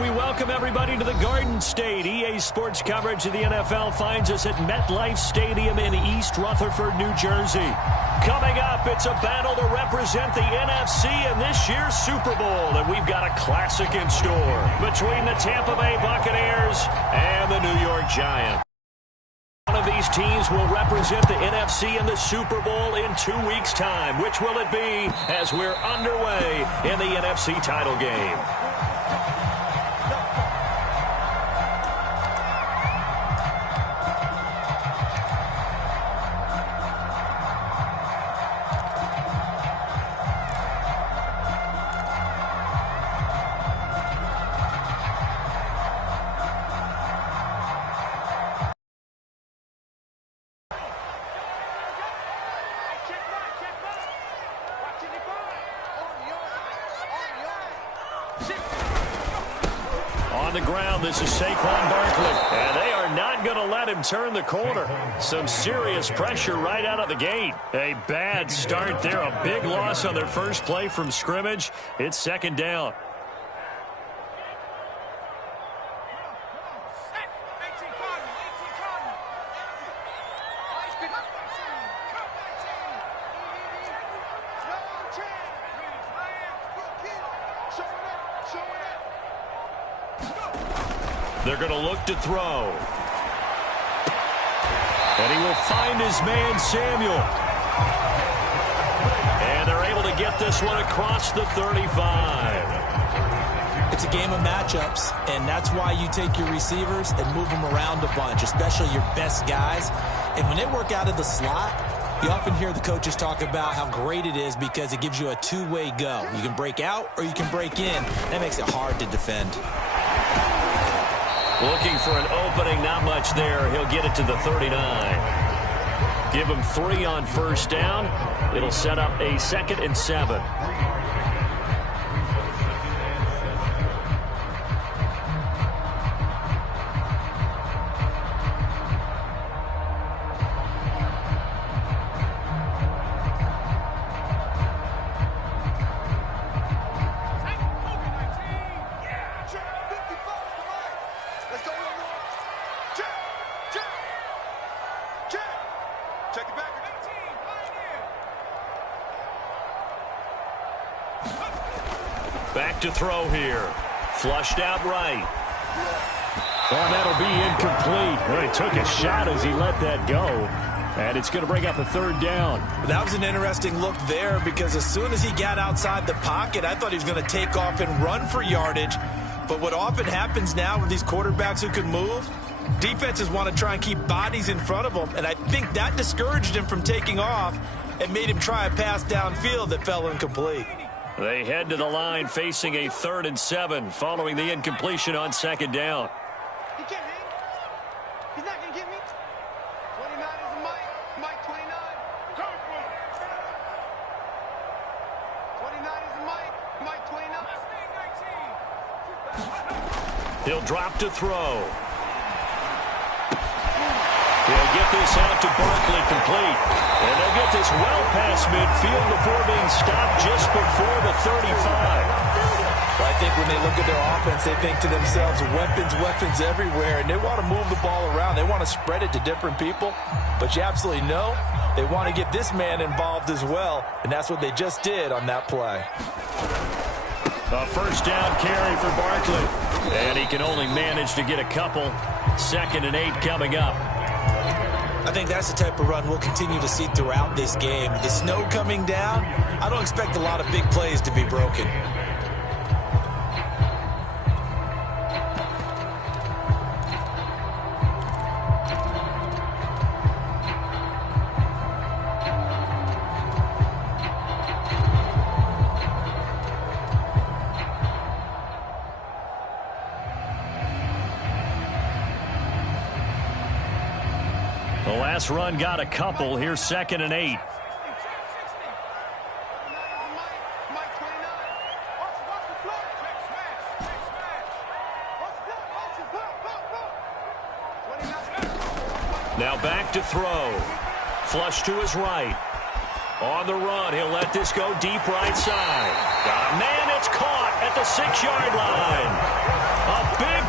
We welcome everybody to the Garden State. EA Sports coverage of the NFL finds us at MetLife Stadium in East Rutherford, New Jersey. Coming up, it's a battle to represent the NFC in this year's Super Bowl, and we've got a classic in store between the Tampa Bay Buccaneers and the New York Giants. One of these teams will represent the NFC in the Super Bowl in 2 weeks' time. Which will it be as we're underway in the NFC title game? On the ground, this is Saquon Barkley, and they are not going to let him turn the corner. Some serious pressure right out of the gate. A bad start there, a big loss on their first play from scrimmage. It's second down. They're going to look to throw. And he will find his man, Samuel. And they're able to get this one across the 35. It's a game of matchups, and that's why you take your receivers and move them around a bunch, especially your best guys. And when they work out of the slot, you often hear the coaches talk about how great it is because it gives you a two-way go. You can break out or you can break in. That makes it hard to defend. Looking for an opening, not much there. He'll get it to the 39. Give him 3 on first down. It'll set up a 2nd and 7. Back to throw here. Flushed out right. Oh, that'll be incomplete. Well, he took a shot as he let that go. And it's going to bring up a 3rd down. That was an interesting look there because as soon as he got outside the pocket, I thought he was going to take off and run for yardage. But what often happens now with these quarterbacks who can move, defenses want to try and keep bodies in front of them. And I think that discouraged him from taking off and made him try a pass downfield that fell incomplete. They head to the line facing a 3rd and 7 following the incompletion on 2nd down. He can't hang. He's not going to get me. 29 is a Mike. Mike 29. 29 is a Mike. Mike 29. He'll drop to throw. He'll get this out to Barkley complete. And they'll get this well past midfield before being stopped just before the 35. Well, I think when they look at their offense, they think to themselves, weapons everywhere, and they want to move the ball around. They want to spread it to different people. But you absolutely know they want to get this man involved as well, and that's what they just did on that play. A first down carry for Barkley. And he can only manage to get a couple. 2nd and 8 coming up. I think that's the type of run we'll continue to see throughout this game. The snow coming down, I don't expect a lot of big plays to be broken. The last run got a couple. Here's 2nd and 8. Now back to throw. Flush to his right. On the run, he'll let this go deep right side. Got a man, it's caught at the 6-yard line.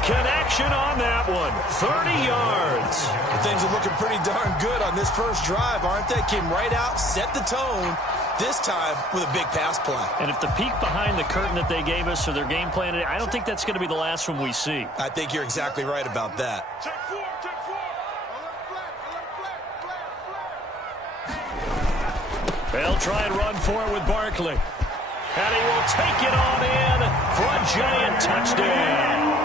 Connection on that one. 30 yards. Well, things are looking pretty darn good on this first drive, aren't they? Came right out, set the tone, this time with a big pass play. And if the peek behind the curtain that they gave us or their game plan, I don't think that's going to be the last one we see. I think you're exactly right about that. Check four, check four. They'll try and run for it with Barkley. And he will take it on in for a giant touchdown.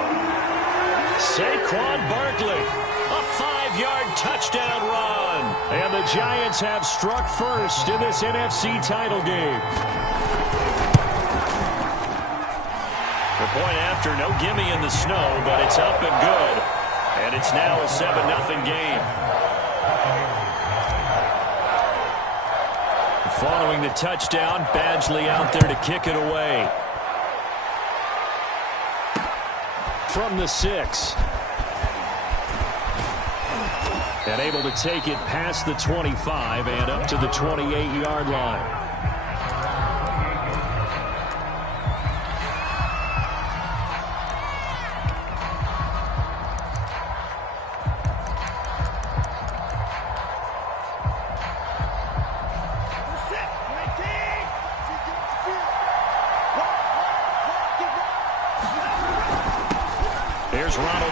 Saquon Barkley, a 5-yard touchdown run. And the Giants have struck first in this NFC title game. The point after, no gimme in the snow, but it's up and good. And it's now a 7-0 game. Following the touchdown, Badgley out there to kick it away. From the 6. And able to take it past the 25 and up to the 28-yard line.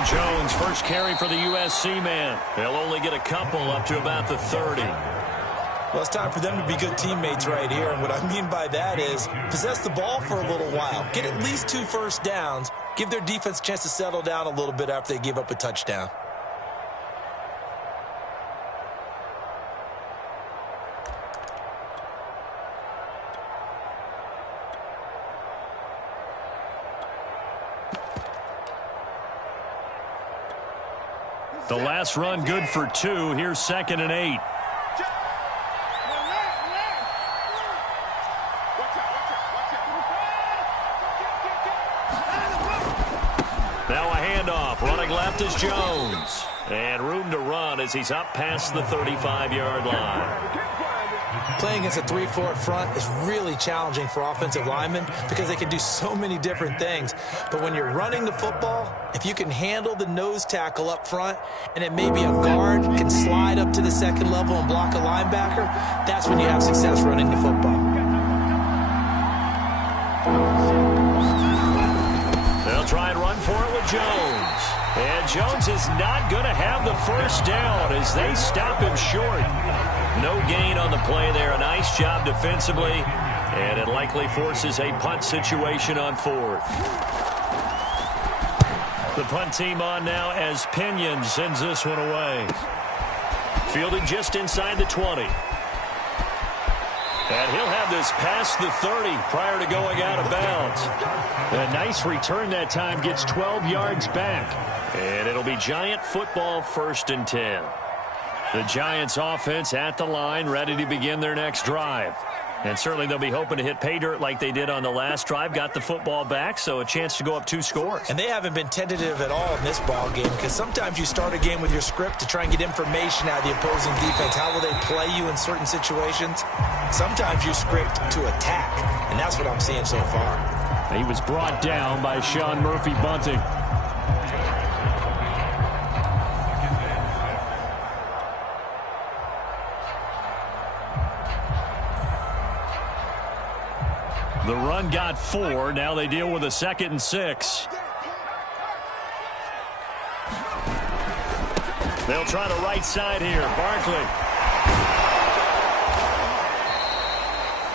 Jones, first carry for the USC man. They'll only get a couple up to about the 30. Well, it's time for them to be good teammates right here. And what I mean by that is possess the ball for a little while. Get at least 2 first downs. Give their defense a chance to settle down a little bit after they give up a touchdown. The last run good for 2. Here's 2nd and 8. Now a handoff. Running left is Jones. And room to run as he's up past the 35-yard line. Playing against a 3-4 front is really challenging for offensive linemen because they can do so many different things. But when you're running the football, if you can handle the nose tackle up front and it maybe a guard can slide up to the second level and block a linebacker, that's when you have success running the football. They'll try and run for it with Jones. And Jones is not going to have the first down as they stop him short. No gain on the play there. A nice job defensively. And it likely forces a punt situation on 4th. The punt team on now as Pinion sends this one away. Fielded just inside the 20. And he'll have this past the 30 prior to going out of bounds. A nice return that time, gets 12 yards back. And it'll be Giant football, 1st and 10. The Giants offense at the line, ready to begin their next drive. And certainly they'll be hoping to hit pay dirt like they did on the last drive. Got the football back, so a chance to go up 2 scores. And they haven't been tentative at all in this ball game because sometimes you start a game with your script to try and get information out of the opposing defense. How will they play you in certain situations? Sometimes you script to attack, and that's what I'm seeing so far. He was brought down by Sean Murphy-Bunting. The run got 4. Now they deal with a 2nd and 6. They'll try the right side here. Barkley.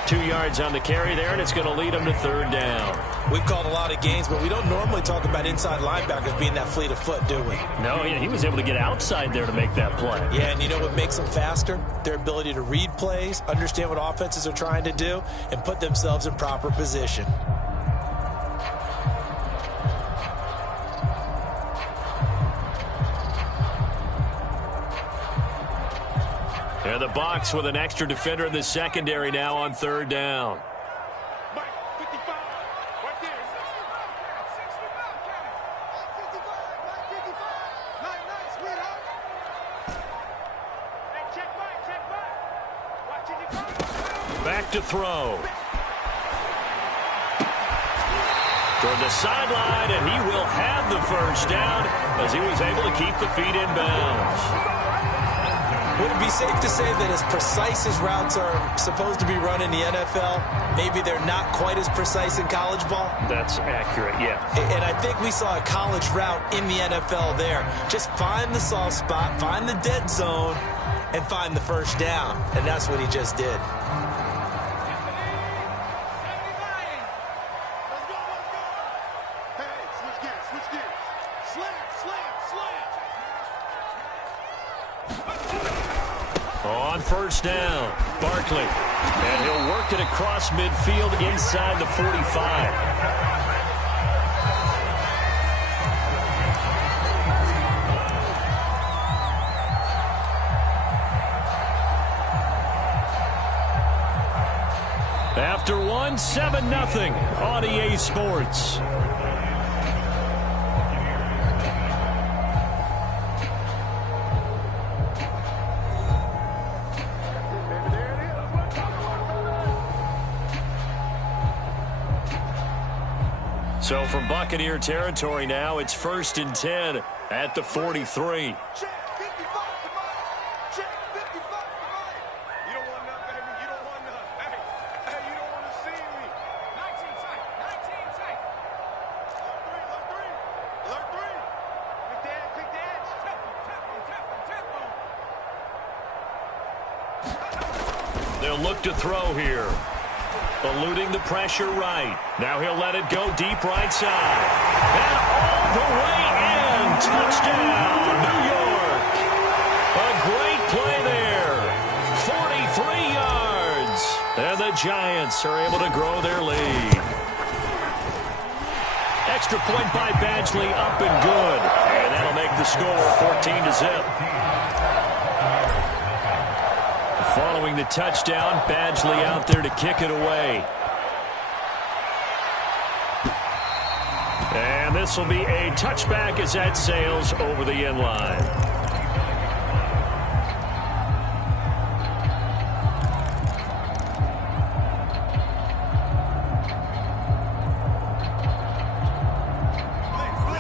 2 yards on the carry there, and it's going to lead them to 3rd down. We've called a lot of games, but we don't normally talk about inside linebackers being that fleet of foot, do we? No, he was able to get outside there to make that play. Yeah, and you know what makes them faster? Their ability to read plays, understand what offenses are trying to do, and put themselves in proper position. And the box with an extra defender in the secondary now on 3rd down. Back to throw. toward the sideline, and he will have the first down as he was able to keep the feet in bounds. Would it be safe to say that as precise as routes are supposed to be run in the NFL, maybe they're not quite as precise in college ball? That's accurate, yeah. And I think we saw a college route in the NFL there. Just find the soft spot, find the dead zone, and find the first down. And that's what he just did. On first down, Barkley. And he'll work it across midfield inside the 45. After one, 7-0 on EA Sports. So from Buccaneer territory now, it's 1st and 10 at the 43. They'll look to throw here. Eluding the pressure right. Now he'll let it go deep right side. And all the way in. Touchdown, New York. A great play there. 43 yards. And the Giants are able to grow their lead. Extra point by Badgley, up and good. And that'll make the score 14-0. Following the touchdown, Badgley out there to kick it away. And this will be a touchback as that sails over the end line.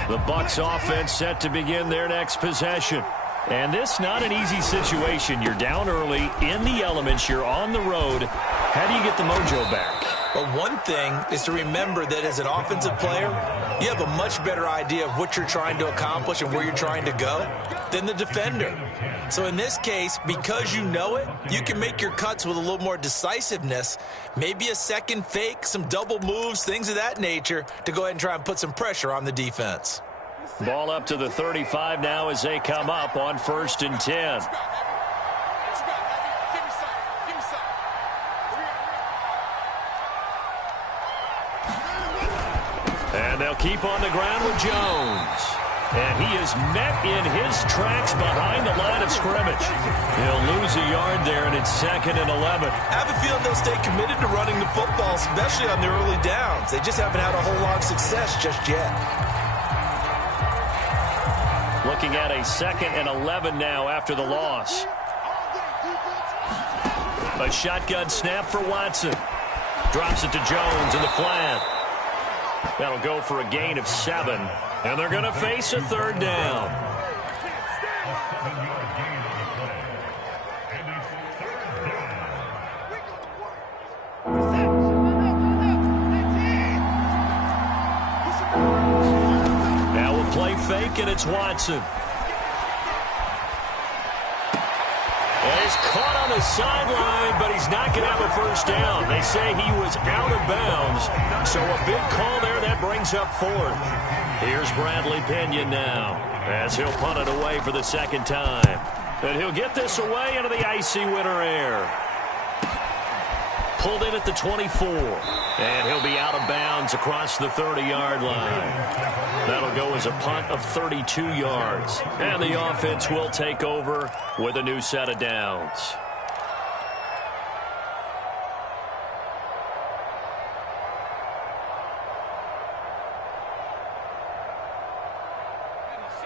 The Bucs offense set to begin their next possession. And this not an easy situation. You're down early, in the elements, you're on the road. How do you get the mojo back? Well, one thing is to remember that as an offensive player, you have a much better idea of what you're trying to accomplish and where you're trying to go than the defender. So in this case, because you know it, you can make your cuts with a little more decisiveness, maybe a second fake, some double moves, things of that nature, to go ahead and try and put some pressure on the defense. Ball up to the 35 now as they come up on 1st and 10. And they'll keep on the ground with Jones. And he is met in his tracks behind the line of scrimmage. He'll lose a yard there, and it's 2nd and 11. I have a feeling they'll stay committed to running the football, especially on their early downs. They just haven't had a whole lot of success just yet. Looking at a 2nd and 11 now after the loss. A shotgun snap for Watson. Drops it to Jones in the flat. That'll go for a gain of 7. And they're going to face a 3rd down. Now we'll play fake, and it's Watson. And he's caught on the sideline, but he's not going to have a first down. They say he was out of bounds, so a big call there that brings up 4th. Here's Bradley Pinion now as he'll punt it away for the 2nd time. And he'll get this away into the icy winter air. Pulled in at the 24. And he'll be out of bounds across the 30-yard line. That'll go as a punt of 32 yards. And the offense will take over with a new set of downs.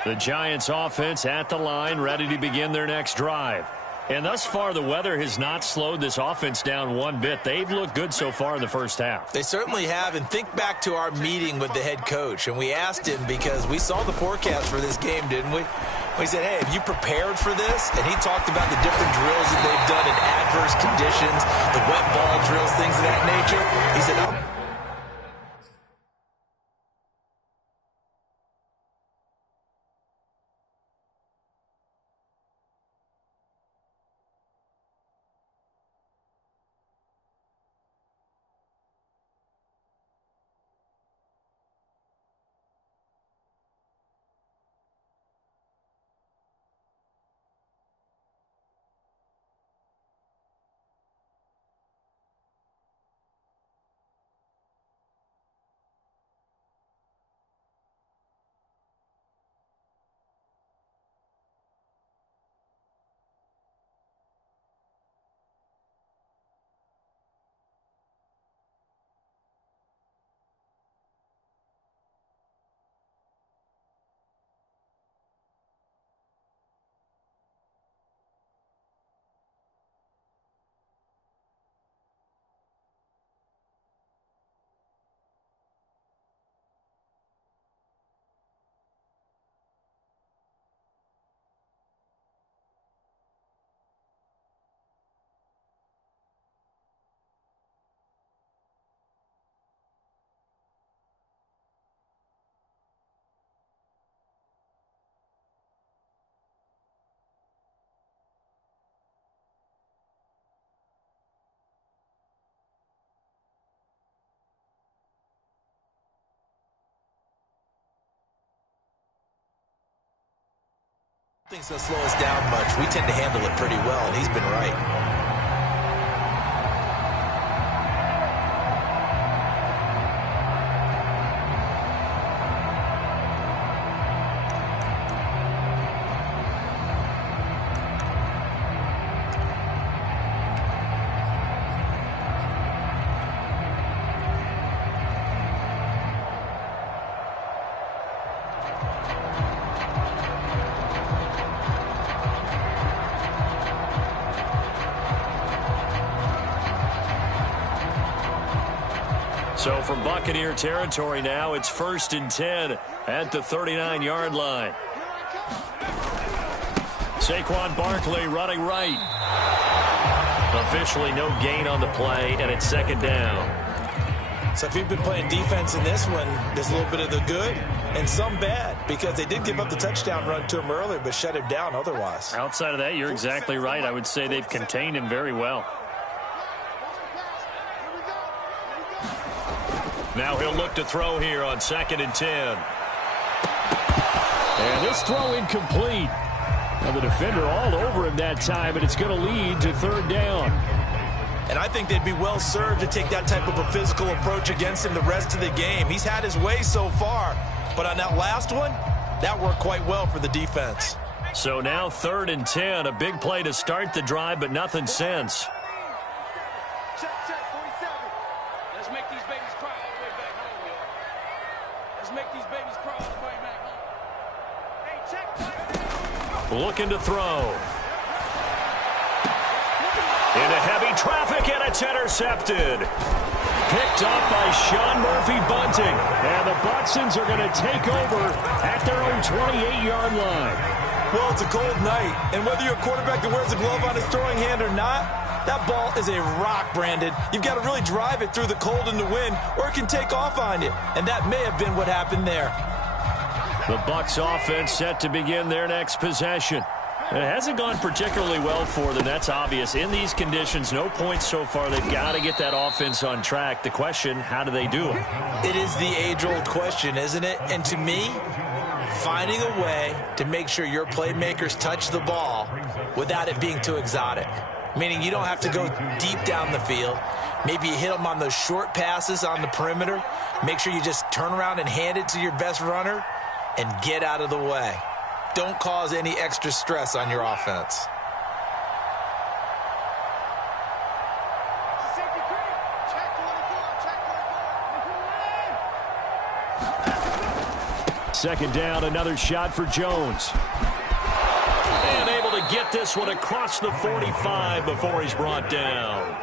The Giants offense at the line, ready to begin their next drive. And thus far, the weather has not slowed this offense down one bit. They've looked good so far in the first half. They certainly have. And think back to our meeting with the head coach. And we asked him, because we saw the forecast for this game, didn't we? We said, hey, have you prepared for this? And he talked about the different drills that they've done in adverse conditions, the wet ball drills, things of that nature. He said, oh. Nothing's going to slow us down much. We tend to handle it pretty well, and he's been right. So from Buccaneer territory now, it's 1st and 10 at the 39-yard line. Saquon Barkley running right. Officially no gain on the play, and it's 2nd down. So if you've been playing defense in this one, there's a little bit of the good and some bad, because they did give up the touchdown run to him earlier, but shut him down otherwise. Outside of that, you're exactly right. I would say they've contained him very well. Now he'll look to throw here on 2nd and 10. And this throw incomplete. Now the defender all over him that time, and it's going to lead to 3rd down. And I think they'd be well served to take that type of a physical approach against him the rest of the game. He's had his way so far, but on that last one, that worked quite well for the defense. So now 3rd and 10, a big play to start the drive, but nothing since. Looking to throw. Into heavy traffic, and it's intercepted. Picked up by Sean Murphy-Bunting. And the Bucsons are going to take over at their own 28-yard line. Well, it's a cold night, and whether you're a quarterback that wears a glove on his throwing hand or not, that ball is a rock, Brandon. You've got to really drive it through the cold and the wind, or it can take off on you. And that may have been what happened there. The Bucs offense set to begin their next possession. It hasn't gone particularly well for them. That's obvious. In these conditions, no points so far. They've got to get that offense on track. The question, how do they do it? It is the age-old question, isn't it? And to me, finding a way to make sure your playmakers touch the ball without it being too exotic. Meaning you don't have to go deep down the field. Maybe you hit them on those short passes on the perimeter. Make sure you just turn around and hand it to your best runner and get out of the way. Don't cause any extra stress on your offense. Second down, another shot for Jones. And able to get this one across the 45 before he's brought down.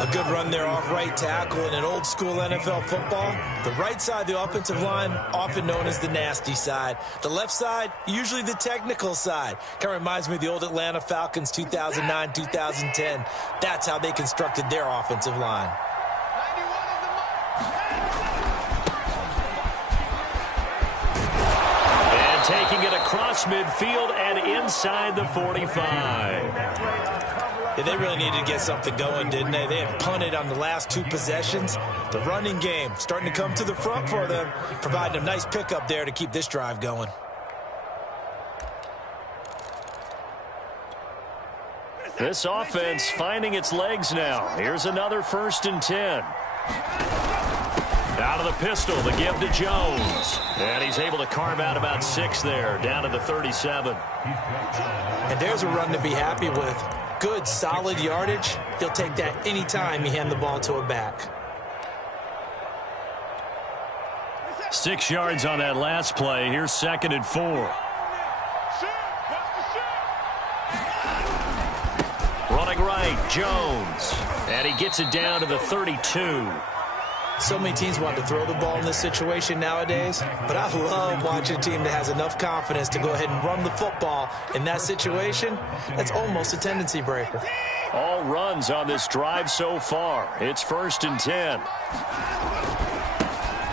A good run there off right tackle in an old school NFL football. The right side, the offensive line, often known as the nasty side. The left side, usually the technical side. Kind of reminds me of the old Atlanta Falcons 2009, 2010. That's how they constructed their offensive line. And taking it across midfield and inside the 45. Yeah, they really needed to get something going, didn't they? They had punted on the last 2 possessions. The running game starting to come to the front for them, providing a nice pickup there to keep this drive going. This offense finding its legs now. Here's another 1st and 10. Out of the pistol, the give to Jones. And he's able to carve out about 6 there, down to the 37. And there's a run to be happy with. Good, solid yardage. He'll take that any time you hand the ball to a back. 6 yards on that last play. Here's 2nd and 4. Running right, Jones. And he gets it down to the 32. So many teams want to throw the ball in this situation nowadays, but I love watching a team that has enough confidence to go ahead and run the football. In that situation, that's almost a tendency breaker. All runs on this drive so far. It's 1st and 10.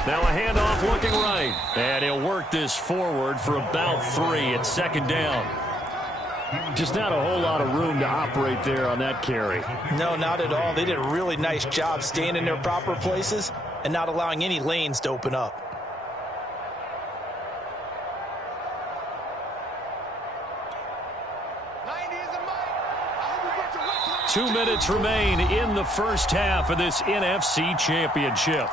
Now a handoff looking right. And he'll work this forward for about 3. It's 2nd down. Just not a whole lot of room to operate there on that carry. No, not at all. They did a really nice job staying in their proper places and not allowing any lanes to open up. Two minutes remain in the first half of this NFC Championship.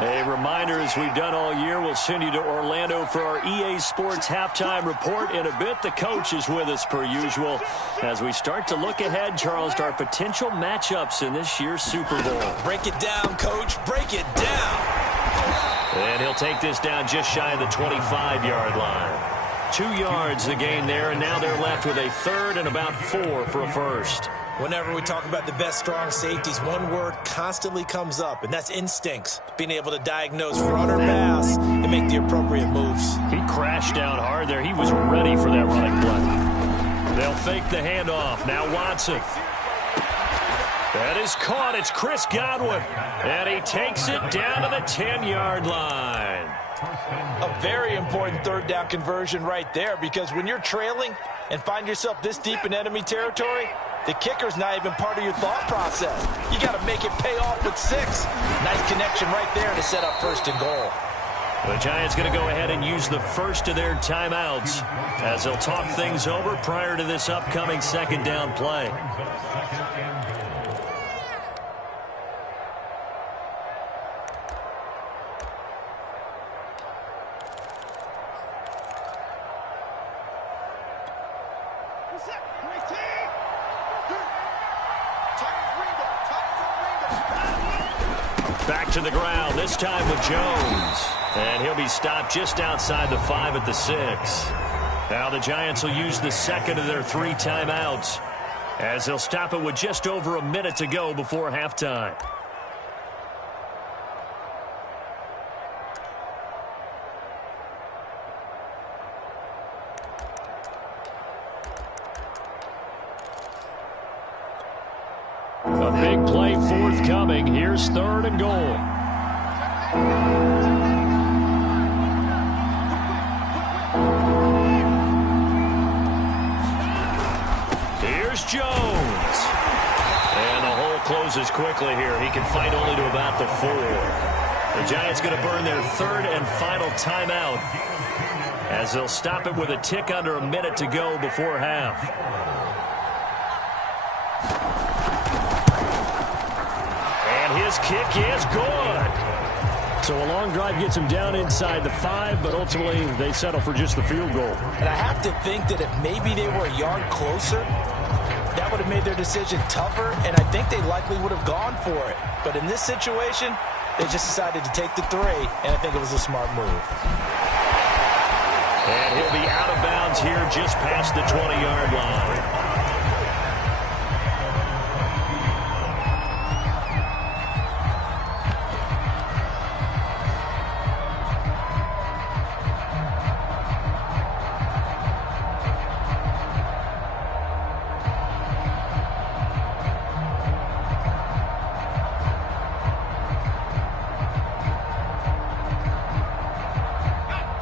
A reminder, as we've done all year, we'll send you to Orlando for our EA Sports halftime report. In a bit, the coach is with us per usual as we start to look ahead, Charles, to our potential matchups in this year's Super Bowl. Break it down, Coach. Break it down. And he'll take this down just shy of the 25-yard line. 2 yards the gain there, and now they're left with a 3rd and about 4 for a first. Whenever we talk about the best strong safeties, one word constantly comes up, and that's instincts. Being able to diagnose run or pass and make the appropriate moves. He crashed down hard there. He was ready for that running play. They'll fake the handoff. Now Watson. That is caught. It's Chris Godwin. And he takes it down to the 10-yard line. A very important 3rd down conversion right there, because when you're trailing and find yourself this deep in enemy territory, the kicker's not even part of your thought process. You got to make it pay off with 6. Nice connection right there to set up 1st and goal. The Giants going to go ahead and use the first of their timeouts as they'll talk things over prior to this upcoming 2nd down play. Back to the ground, this time with Jones. And he'll be stopped just outside the 5 at the 6. Now the Giants will use the 2nd of their 3 timeouts as they'll stop it with just over a minute to go before halftime. A big play forthcoming. Here's 3rd and goal. Here's Jones. And the hole closes quickly here. He can fight only to about the 4. The Giants going to burn their 3rd and final timeout as they'll stop it with a tick under a minute to go before half. His kick is good. So a long drive gets him down inside the 5, but ultimately they settle for just the field goal. And I have to think that if maybe they were a yard closer, that would have made their decision tougher, and I think they likely would have gone for it. But in this situation, they just decided to take the 3, and I think it was a smart move. And he'll be out of bounds here just past the 20-yard line.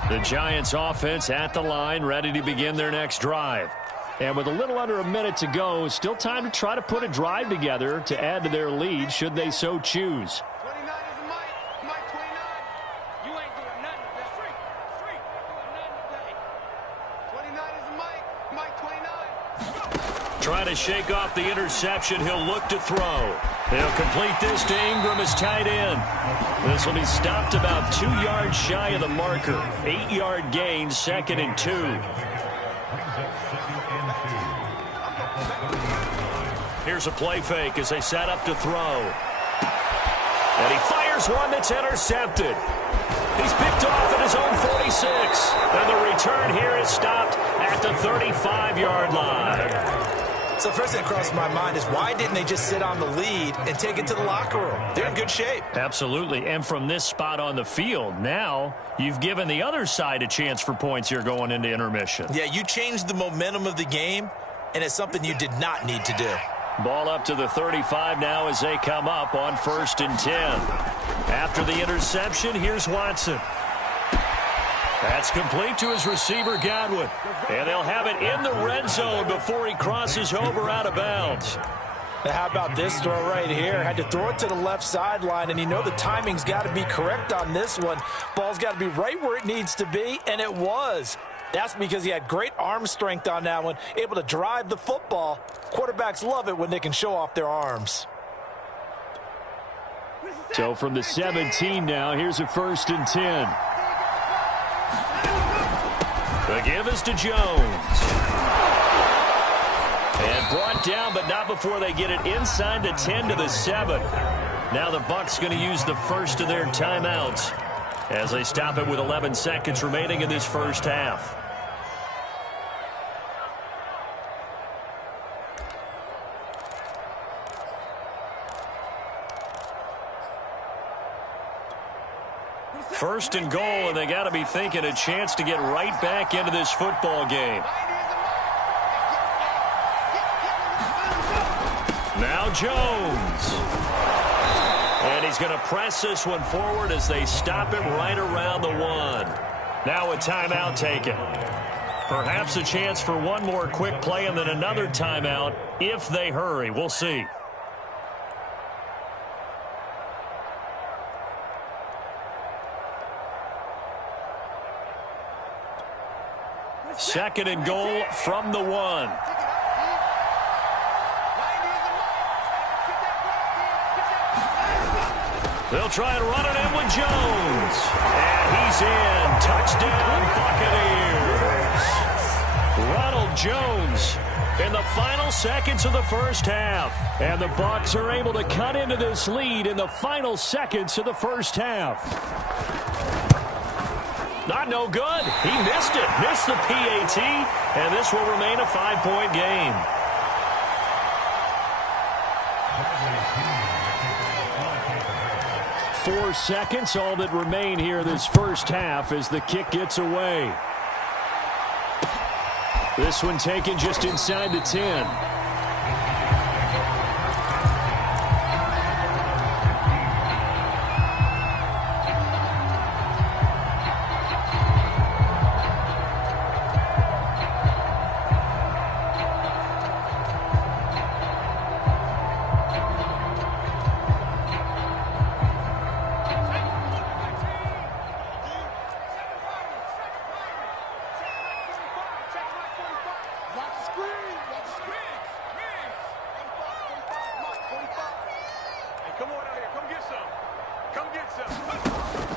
The Giants offense at the line, ready to begin their next drive. And with a little under a minute to go, still time to try to put a drive together to add to their lead should they so choose. 29 is Mike. Mike 29. You ain't doing nothing today. Street. Doing nothing today. 29 is Mike. Mike 29. Trying to shake off the interception. He'll look to throw. He'll complete this to Ingram as tight end. This will be stopped about 2 yards shy of the marker. 8-yard gain, 2nd and 2. Here's a play fake as they set up to throw. And he fires one that's intercepted. He's picked off at his own 46. And the return here is stopped at the 35-yard line. So first thing that crossed my mind is why didn't they just sit on the lead and take it to the locker room? They're in good shape. Absolutely. And from this spot on the field, now you've given the other side a chance for points here going into intermission. Yeah, you changed the momentum of the game, and it's something you did not need to do. Ball up to the 35 now as they come up on 1st and 10. After the interception, here's Watson. That's complete to his receiver, Godwin. And they'll have it in the red zone before he crosses over out of bounds. Now, how about this throw right here? Had to throw it to the left sideline, and you know the timing's got to be correct on this one. Ball's got to be right where it needs to be, and it was. That's because he had great arm strength on that one, able to drive the football. Quarterbacks love it when they can show off their arms. So from the 17 now, here's a 1st and 10. The give is to Jones. And brought down, but not before they get it inside the 10 to the 7. Now the Bucs going to use the first of their timeouts as they stop it with 11 seconds remaining in this first half. First and goal, and they got to be thinking a chance to get right back into this football game. Now Jones. And he's going to press this one forward as they stop him right around the 1. Now a timeout taken. Perhaps a chance for one more quick play and then another timeout if they hurry. We'll see. Second and goal from the 1. They'll try and run it in with Jones. And he's in. Touchdown, Buccaneers. Ronald Jones in the final seconds of the first half. And the Bucs are able to cut into this lead in the final seconds of the first half. Not no good. He missed it. Missed the PAT. And this will remain a 5-point game. Four seconds, all that remain here this first half as the kick gets away. This one taken just inside the 10.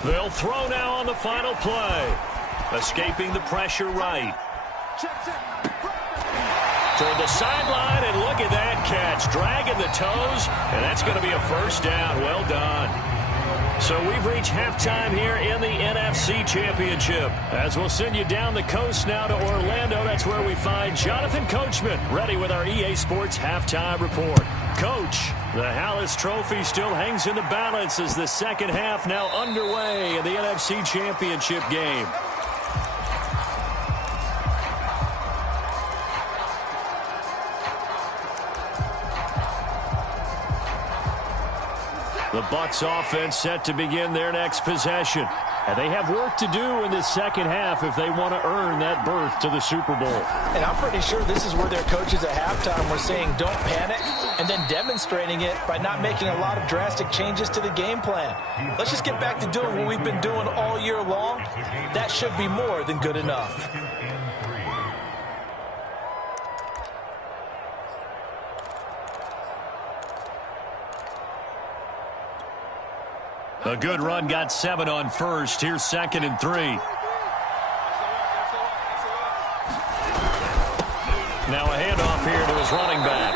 They'll throw now on the final play. Escaping the pressure right. Toward the sideline, and look at that catch. Dragging the toes, and that's going to be a first down. Well done. So we've reached halftime here in the NFC Championship. As we'll send you down the coast now to Orlando, that's where we find Jonathan Coachman, ready with our EA Sports Halftime Report. Coach, the Hallis Trophy still hangs in the balance as the second half now underway in the NFC Championship game. The Bucs offense set to begin their next possession. And they have work to do in this second half if they want to earn that berth to the Super Bowl. And I'm pretty sure this is where their coaches at halftime were saying don't panic and then demonstrating it by not making a lot of drastic changes to the game plan. Let's just get back to doing what we've been doing all year long. That should be more than good enough. A good run got 7 on first. Here's 2nd and 3. Now a handoff here to his running back.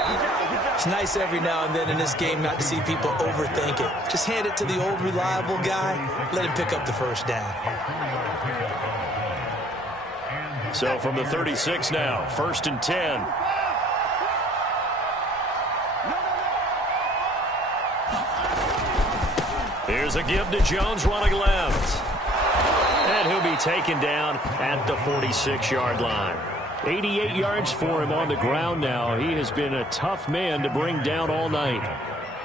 It's nice every now and then in this game not to see people overthink it. Just hand it to the old reliable guy. Let him pick up the first down. So from the 36 now, 1st and 10. Here's a give to Jones running left. And he'll be taken down at the 46-yard line. 88 yards for him on the ground now. He has been a tough man to bring down all night.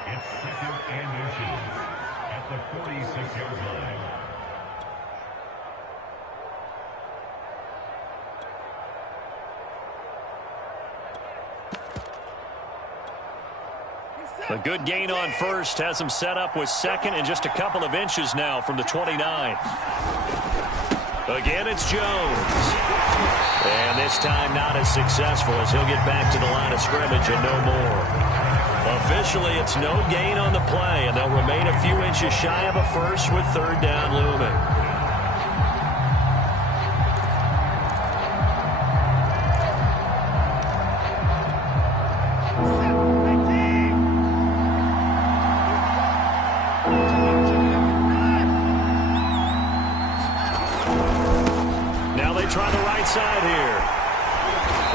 It's 2nd and 2 at the 46-yard line. A good gain on first has him set up with 2nd and just a couple of inches now from the 29. Again, it's Jones. And this time not as successful as he'll get back to the line of scrimmage and no more. Officially, it's no gain on the play, and they'll remain a few inches shy of a first with 3rd down looming. Try the right side here.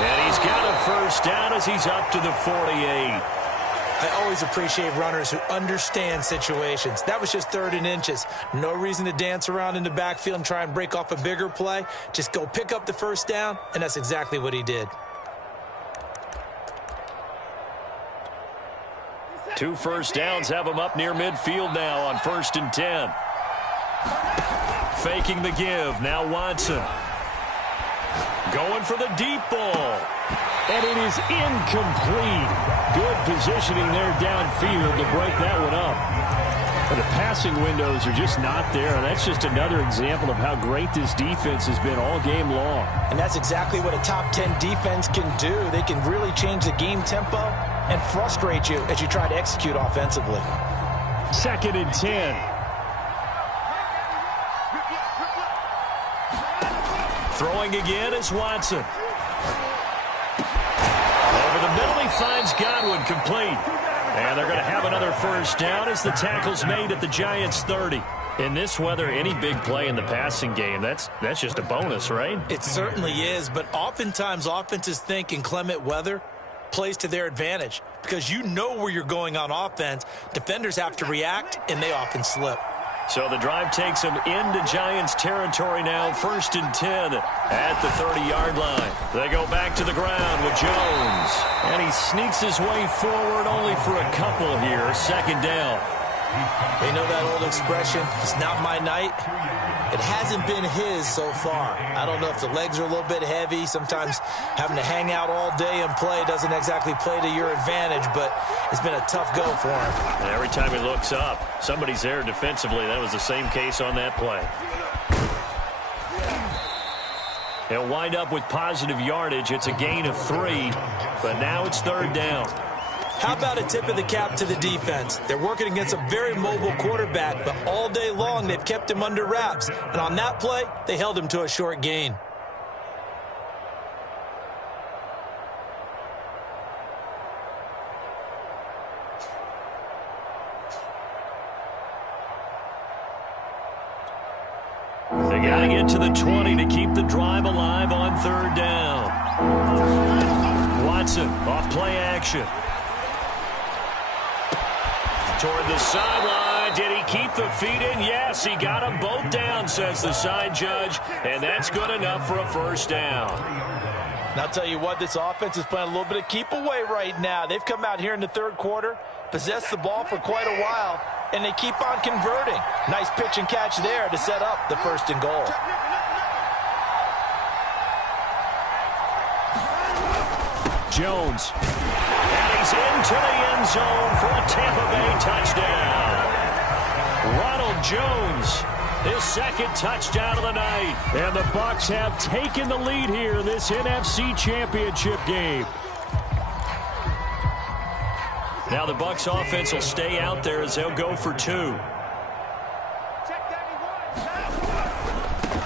And he's got a first down as he's up to the 48. I always appreciate runners who understand situations. That was just 3rd and inches. No reason to dance around in the backfield and try and break off a bigger play. Just go pick up the first down, and that's exactly what he did. 2 first downs have him up near midfield now on 1st and 10. Faking the give. Now Watson. Going for the deep ball. And it is incomplete. Good positioning there downfield to break that one up. But the passing windows are just not there. And that's just another example of how great this defense has been all game long. And that's exactly what a top 10 defense can do. They can really change the game tempo and frustrate you as you try to execute offensively. 2nd and 10. Throwing again is Watson. Over the middle, he finds Godwin complete. And they're going to have another first down as the tackle's made at the Giants' 30. In this weather, any big play in the passing game, that's just a bonus, right? It certainly is, but oftentimes offenses think in inclement weather plays to their advantage because you know where you're going on offense. Defenders have to react, and they often slip. So the drive takes him into Giants territory now, 1st and 10 at the 30-yard line. They go back to the ground with Jones. And he sneaks his way forward only for a couple here, 2nd down. They know that old expression, it's not my night. It hasn't been his so far. I don't know if the legs are a little bit heavy. Sometimes having to hang out all day and play doesn't exactly play to your advantage, but it's been a tough go for him. And every time he looks up, somebody's there defensively. That was the same case on that play. He'll wind up with positive yardage. It's a gain of 3, but now it's 3rd down. How about a tip of the cap to the defense? They're working against a very mobile quarterback, but all day long they've kept him under wraps. And on that play, they held him to a short gain. got to get to the 20 to keep the drive alive on third down. Watson off play action. Toward the sideline. Did he keep the feet in? Yes, he got them both down, says the side judge, and that's good enough for a first down. And I'll tell you what, this offense is playing a little bit of keep away right now. They've come out here in the third quarter, possessed the ball for quite a while, and they keep on converting. Nice pitch and catch there to set up the first and goal. Jones. And he's into the end zone for a Tampa Bay touchdown. Ronald Jones, his second touchdown of the night. And the Bucs have taken the lead here in this NFC Championship game. Now the Bucs offense will stay out there as they'll go for 2.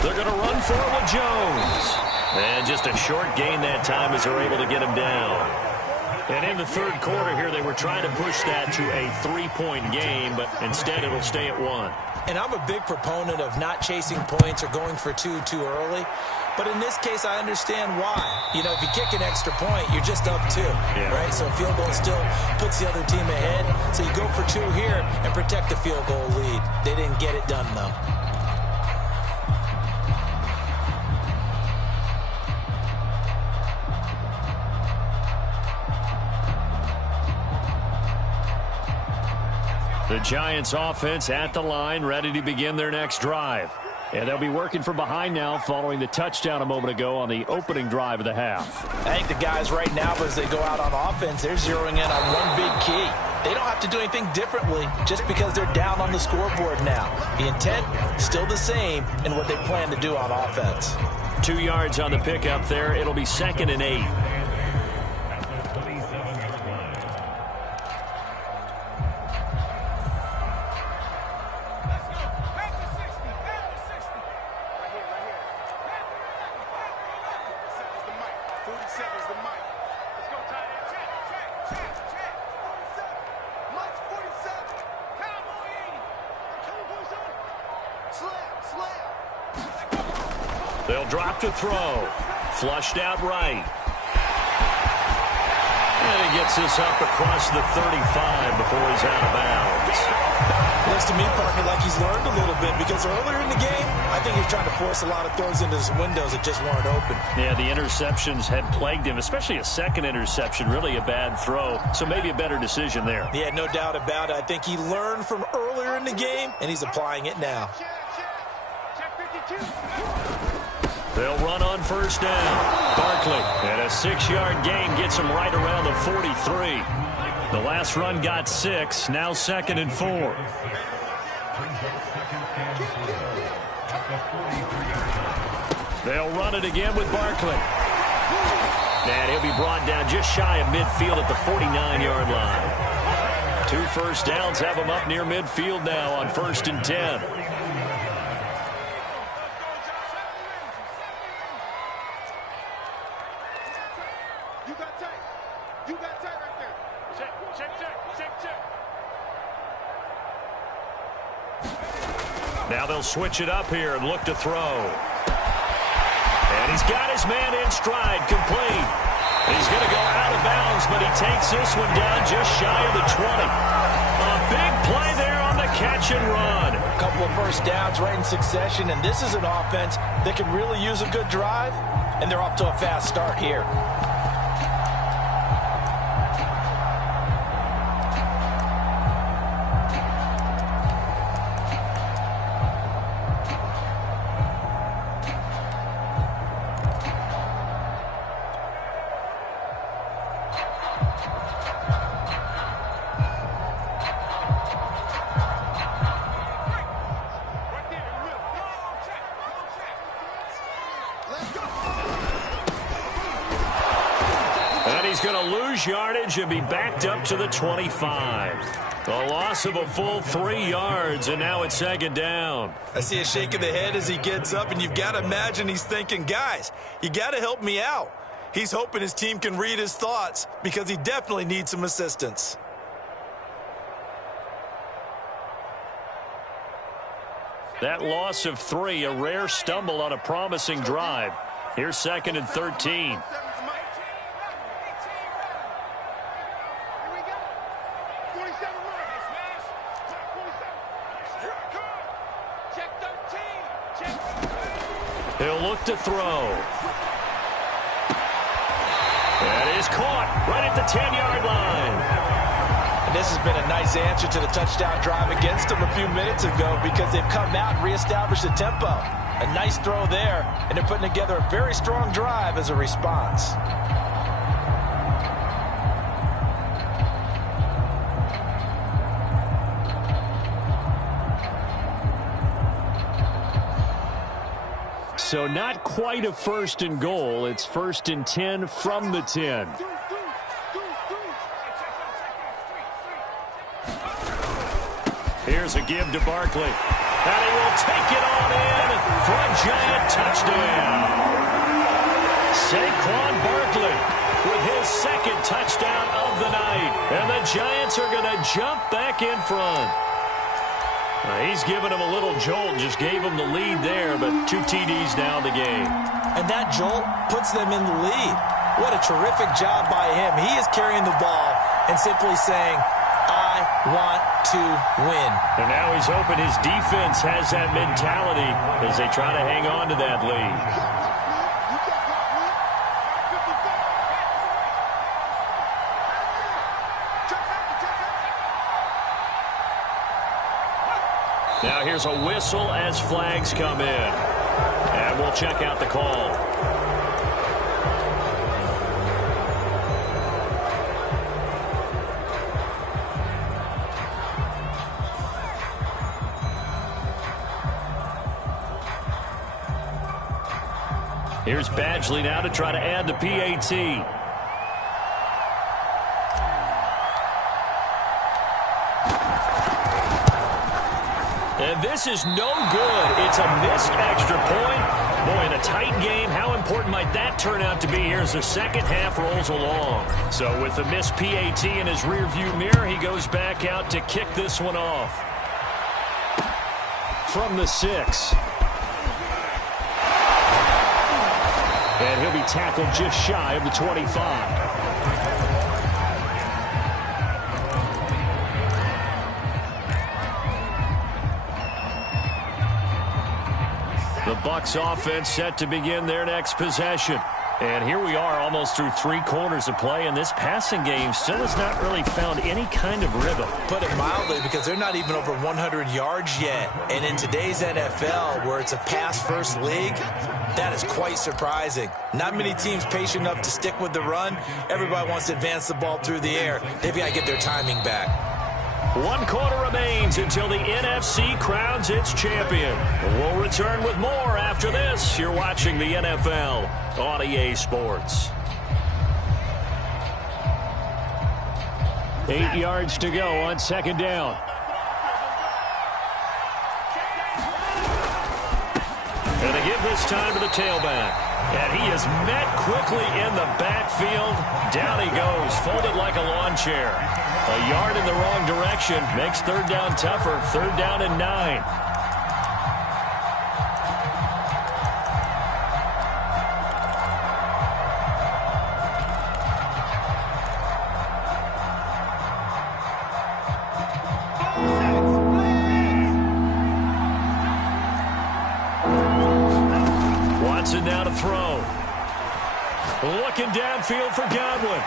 They're going to run for it with Jones. And just a short gain that time as they're able to get him down. And in the third quarter here, they were trying to push that to a 3-point game, but instead it'll stay at 1. And I'm a big proponent of not chasing points or going for 2 too early. But in this case, I understand why. You know, if you kick an extra point, you're just up 2, right? So a field goal still puts the other team ahead. So you go for 2 here and protect the field goal lead. They didn't get it done, though. The Giants offense at the line, ready to begin their next drive. And they'll be working from behind now following the touchdown a moment ago on the opening drive of the half. I think the guys right now, as they go out on offense, they're zeroing in on one big key. They don't have to do anything differently just because they're down on the scoreboard now. The intent, still the same in what they plan to do on offense. 2 yards on the pickup there. It'll be 2nd and 8. They'll drop to throw. Flushed out right. And he gets this up across the 35 before he's out of bounds. Looks to me, partner, like he's learned a little bit because earlier in the game, I think he was trying to force a lot of throws into his windows that just weren't open. Yeah, the interceptions had plagued him, especially a second interception, really a bad throw. So maybe a better decision there. Yeah, no doubt about it. I think he learned from earlier in the game, and he's applying it now. They'll run on first down. Barkley, and a 6-yard gain gets him right around the 43. The last run got 6, now 2nd and 4. They'll run it again with Barkley. And he'll be brought down just shy of midfield at the 49-yard line. 2 first downs have him up near midfield now on 1st and 10. Now they'll switch it up here and look to throw. And he's got his man in stride, complete. He's going to go out of bounds, but he takes this one down just shy of the 20. A big play there on the catch and run. A couple of first downs right in succession, and this is an offense that could really use a good drive, and they're off to a fast start here. Yardage and be backed up to the 25. A loss of a full 3 yards, and now it's 2nd down. I see a shake of the head as he gets up, and you've got to imagine he's thinking, guys, you got to help me out. He's hoping his team can read his thoughts because he definitely needs some assistance. That loss of 3, a rare stumble on a promising drive. Here's 2nd and 13. He'll look to throw. That is caught right at the 10-yard line. And this has been a nice answer to the touchdown drive against them a few minutes ago because they've come out and reestablished the tempo. A nice throw there, and they're putting together a very strong drive as a response. So not quite a 1st and goal. It's 1st and 10 from the 10. Here's a give to Barkley. And he will take it on in for a Giant touchdown. Saquon Barkley with his 2nd touchdown of the night. And the Giants are going to jump back in front. He's given him a little jolt, just gave him the lead there, but 2 TDs now in the game. And that jolt puts them in the lead. What a terrific job by him. He is carrying the ball and simply saying, I want to win. And now he's open. His defense has that mentality as they try to hang on to that lead. Now here's a whistle as flags come in. And we'll check out the call. Here's Badgley now to try to add the PAT. And this is no good. It's a missed extra point. Boy, in a tight game, how important might that turn out to be here as the second half rolls along? So with the missed PAT in his rearview mirror, he goes back out to kick this one off. From the 6. And he'll be tackled just shy of the 25. The Bucs offense set to begin their next possession. And here we are almost through 3 quarters of play, and this passing game still has not really found any kind of rhythm. Put it mildly, because they're not even over 100 yards yet. And in today's NFL, where it's a pass-first league, that is quite surprising. Not many teams patient enough to stick with the run. Everybody wants to advance the ball through the air. They've got to get their timing back. 1 quarter remains until the NFC crowns its champion. We'll return with more after this. You're watching the NFL on EA Sports. 8 yards to go on 2nd down. And they give this time to the tailback. And he is met quickly in the backfield. Down he goes, folded like a lawn chair. A yard in the wrong direction makes 3rd down tougher. 3rd down and 9. Watson now to throw. Looking downfield for Godwin.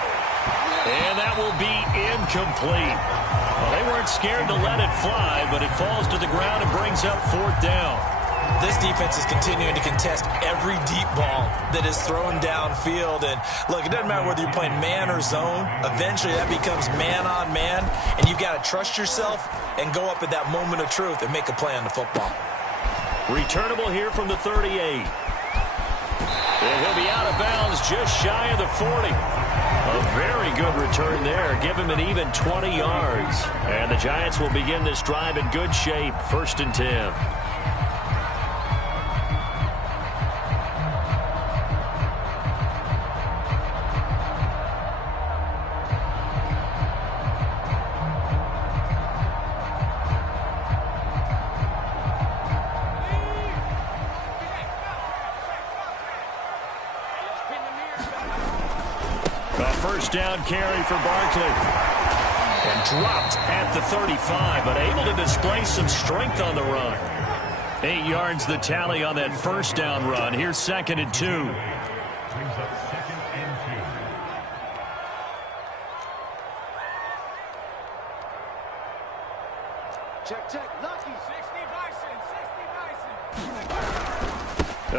And that will be incomplete. Well, they weren't scared to let it fly, but it falls to the ground and brings up 4th down. This defense is continuing to contest every deep ball that is thrown downfield. And, look, it doesn't matter whether you're playing man or zone. Eventually, that becomes man-on-man, and you've got to trust yourself and go up at that moment of truth and make a play on the football. Returnable here from the 38. And he'll be out of bounds just shy of the 40. A very good return there. Give him an even 20 yards. And the Giants will begin this drive in good shape. 1st and 10. first down carry for Barkley. And dropped at the 35, but able to display some strength on the run. 8 yards the tally on that first down run. Here's 2nd and 2. Brings up 2nd and 2. Check. Lucky. 60 Bison.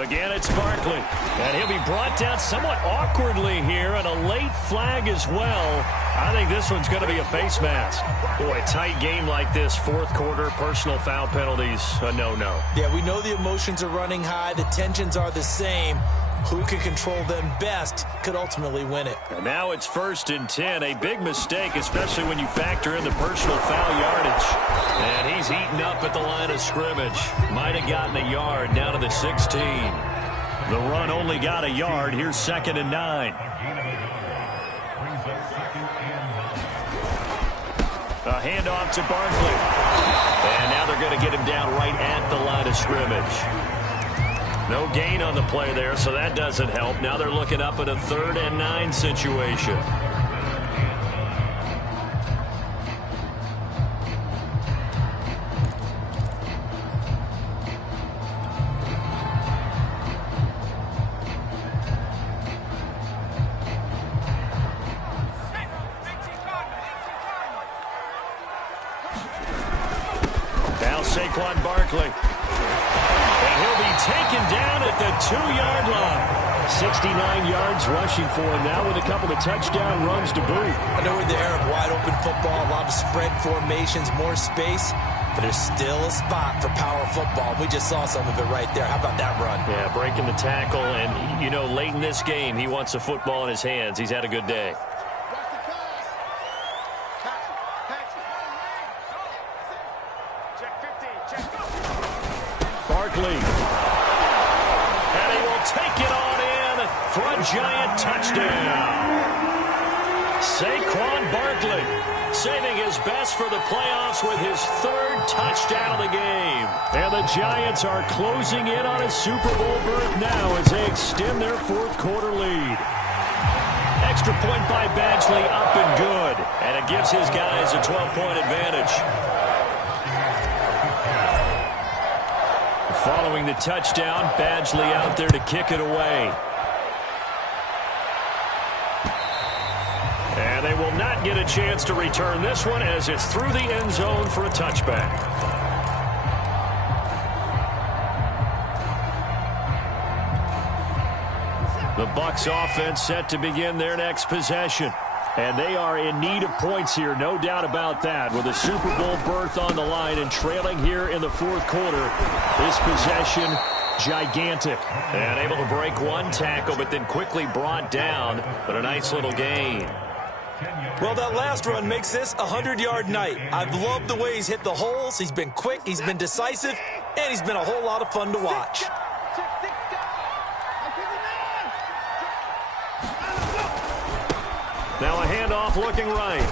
Again, it's Barkley. And he'll be brought down somewhat awkwardly here, and a late flag as well. I think this one's going to be a face mask. Boy, a tight game like this, fourth quarter, personal foul penalties, a no-no. Yeah, we know the emotions are running high. The tensions are the same. Who can control them best could ultimately win it. And now it's 1st and 10. A big mistake, especially when you factor in the personal foul yardage. And he's eaten up at the line of scrimmage. Might have gotten a yard down to the 16. The run only got a yard. Here's 2nd and 9. Brings up 2nd and 9. A handoff to Barkley. And now they're going to get him down right at the line of scrimmage. No gain on the play there, so that doesn't help. Now they're looking up at a 3rd and 9 situation. Now Saquon Barkley. Taken down at the 2-yard line. 69 yards rushing for him now with a couple of touchdown runs to boot. I know we're in the era of wide-open football, a lot of spread formations, more space, but there's still a spot for power football. We just saw some of it right there. How about that run? Yeah, breaking the tackle, and, you know, late in this game, he wants the football in his hands. He's had a good day. Barkley. And he will take it on in for a giant touchdown. Saquon Barkley saving his best for the playoffs with his 3rd touchdown of the game. And the Giants are closing in on a Super Bowl berth now as they extend their 4th quarter lead. Extra point by Badgley, up and good. And it gives his guys a 12-point advantage. Following the touchdown, Badgley out there to kick it away. And they will not get a chance to return this one as it's through the end zone for a touchback. The Bucs offense set to begin their next possession. And they are in need of points here, no doubt about that. With a Super Bowl berth on the line and trailing here in the 4th quarter, this possession, gigantic. And able to break one tackle, but then quickly brought down. But a nice little gain. Well, that last run makes this a 100-yard night. I've loved the way he's hit the holes. He's been quick, he's been decisive, and he's been a whole lot of fun to watch. Now a handoff looking right.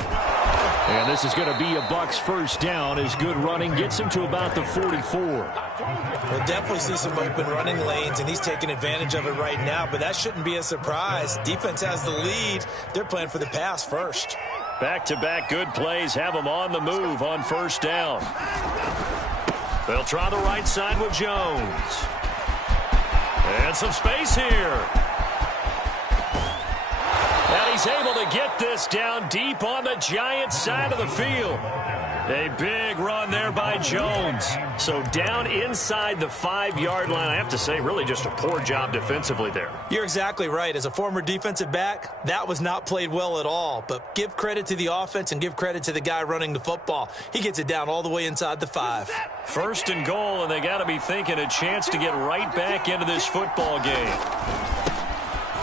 And this is going to be a Bucs first down as good running gets him to about the 44. We'll definitely see some open running lanes, and he's taking advantage of it right now, but that shouldn't be a surprise. Defense has the lead. They're playing for the pass first. Back-to-back good plays have them on the move on first down. They'll try the right side with Jones. And some space here. And he's able to get this down deep on the Giants side of the field. A big run there by Jones. So down inside the 5-yard line. I have to say, really just a poor job defensively there. You're exactly right. As a former defensive back, that was not played well at all. But give credit to the offense and give credit to the guy running the football. He gets it down all the way inside the 5. 1st and goal, and they got to be thinking a chance to get right back into this football game.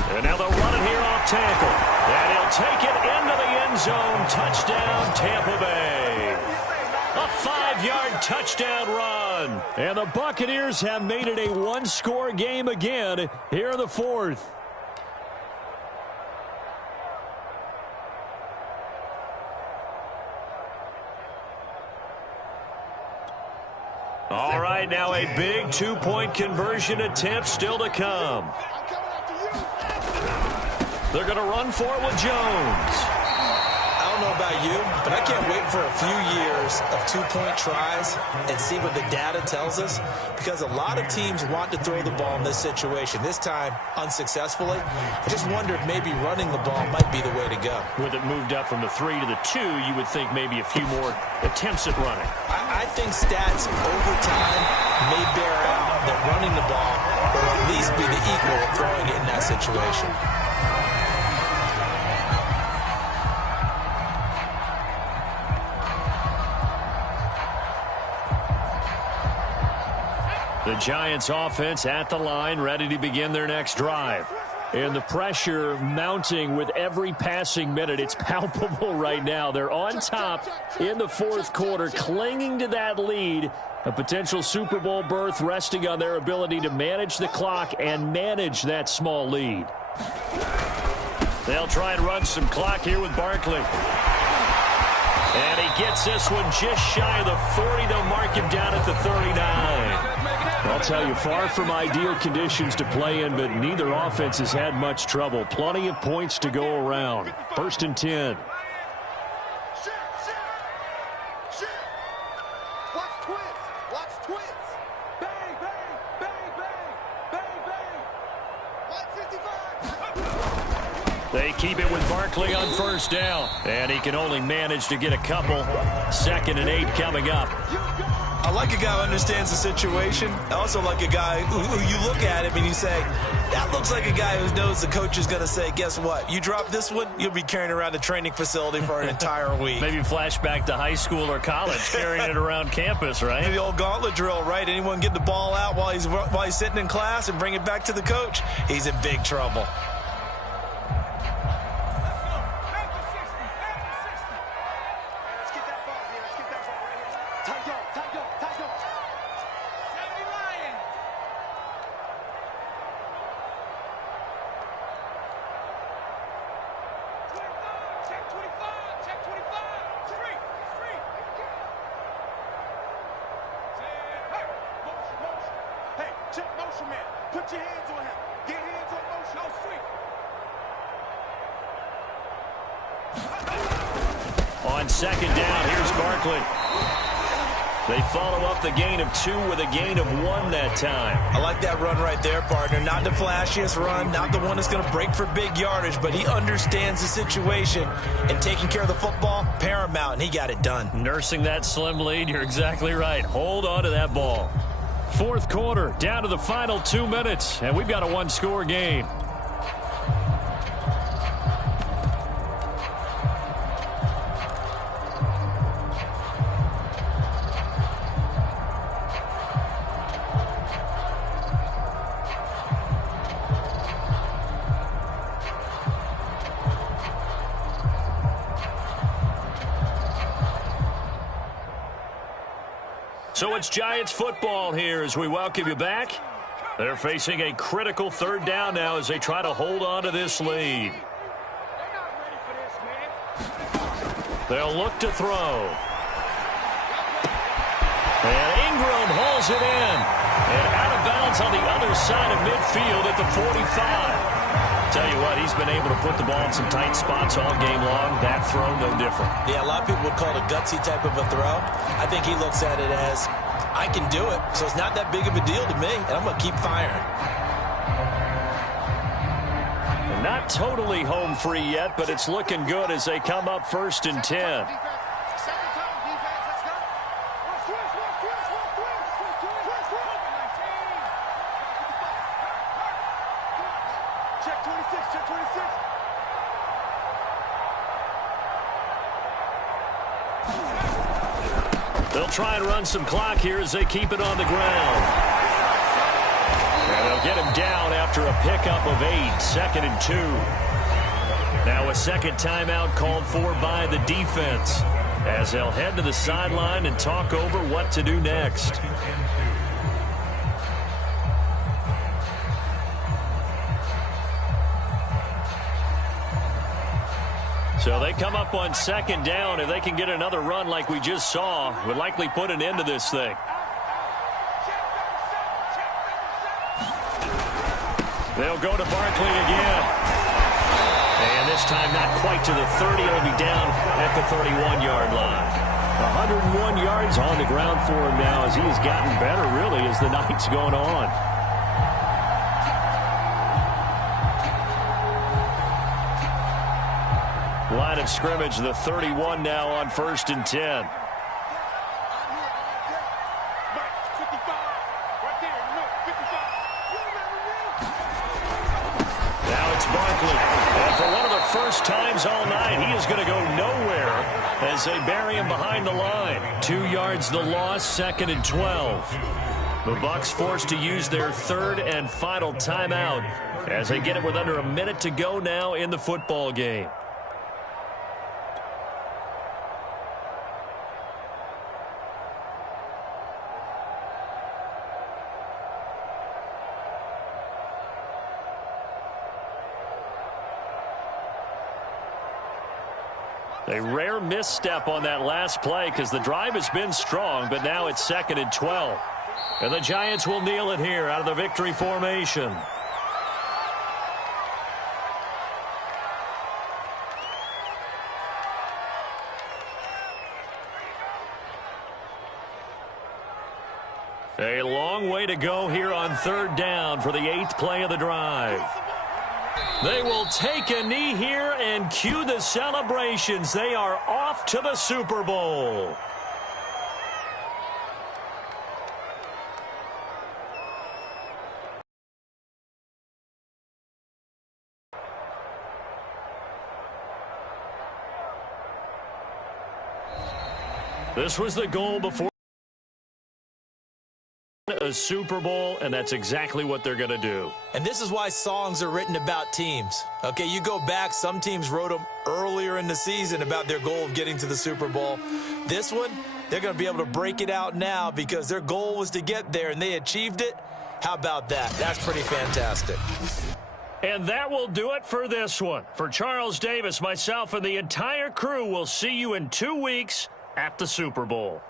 And now they'll run it here off tackle. And he'll take it into the end zone. Touchdown, Tampa Bay. A 5-yard touchdown run. And the Buccaneers have made it a one-score game again here in the 4th. All right, now a big 2-point conversion attempt still to come. They're going to run for it with Jones. I don't know about you, but I can't wait for a few years of two-point tries and see what the data tells us, because a lot of teams want to throw the ball in this situation, this time unsuccessfully. I just wonder if maybe running the ball might be the way to go. With it moved up from the 3 to the 2, you would think maybe a few more attempts at running. I think stats over time may bear out that running the ball will at least be the equal of throwing it in that situation. The Giants offense at the line, ready to begin their next drive. And the pressure mounting with every passing minute. It's palpable right now. They're on top in the fourth quarter, clinging to that lead. A potential Super Bowl berth resting on their ability to manage the clock and manage that small lead. They'll try and run some clock here with Barkley. And he gets this one just shy of the 40. They'll mark him down at the 39. I'll tell you, far from ideal conditions to play in, but neither offense has had much trouble. Plenty of points to go around. 1st and 10. Watch twins. Watch twins. Bang, bang, bang, bang, bang, bang. 155. They keep it with Barkley on 1st down. And he can only manage to get a couple. 2nd and 8 coming up. I like a guy who understands the situation. I also like a guy who you look at him and you say, that looks like a guy who knows the coach is going to say, guess what? You drop this one, you'll be carrying around a training facility for an entire week. Maybe flashback to high school or college, carrying it around campus, right? The old gauntlet drill, right? Anyone get the ball out while he's sitting in class and bring it back to the coach, he's in big trouble. Put your hands on him. Get hands on motion. Oh, On 2nd down, here's Barkley. They follow up the gain of 2 with a gain of 1 that time. I like that run right there, partner. Not the flashiest run, not the one that's going to break for big yardage, but he understands the situation, and taking care of the football, paramount, and he got it done. Nursing that slim lead, you're exactly right. Hold on to that ball. 4th quarter, down to the final 2 minutes, and we've got a one-score game. So it's Giants football here as we welcome you back. They're facing a critical 3rd down now as they try to hold on to this lead. They'll look to throw. And Ingram hauls it in. And out of bounds on the other side of midfield at the 45. Tell you what, he's been able to put the ball in some tight spots all game long. That throw, no different. Yeah, a lot of people would call it a gutsy type of a throw. I think he looks at it as, I can do it, so it's not that big of a deal to me, and I'm going to keep firing. Not totally home free yet, but it's looking good as they come up 1st and 10. They'll try and run some clock here as they keep it on the ground. And they'll get him down after a pickup of 8, 2nd and 2. Now a second timeout called for by the defense as they'll head to the sideline and talk over what to do next. So they come up on 2nd down. If they can get another run like we just saw, would likely put an end to this thing. They'll go to Barkley again. this time not quite to the 30. It'll be down at the 31-yard line. 101 yards on the ground for him now as he has gotten better, really, as the night's going on. Line of scrimmage, the 31 now on 1st and 10. And for one of the first times all night, he is going to go nowhere as they bury him behind the line. 2 yards the loss, 2nd and 12. The Bucs forced to use their 3rd and final timeout as they get it with under a minute to go now in the football game. A rare misstep on that last play because the drive has been strong, but now it's 2nd and 12. And the Giants will kneel it here out of the victory formation. A long way to go here on 3rd down for the 8th play of the drive. They will take a knee here and cue the celebrations. They are off to the Super Bowl. This was the goal before a Super Bowl, and that's exactly what they're going to do. And this is why songs are written about teams. Okay, you go back, some teams wrote them earlier in the season about their goal of getting to the Super Bowl. This one, they're going to be able to break it out now because their goal was to get there, and they achieved it. How about that? That's pretty fantastic. And that will do it for this one. For Charles Davis, myself, and the entire crew, we'll see you in 2 weeks at the Super Bowl.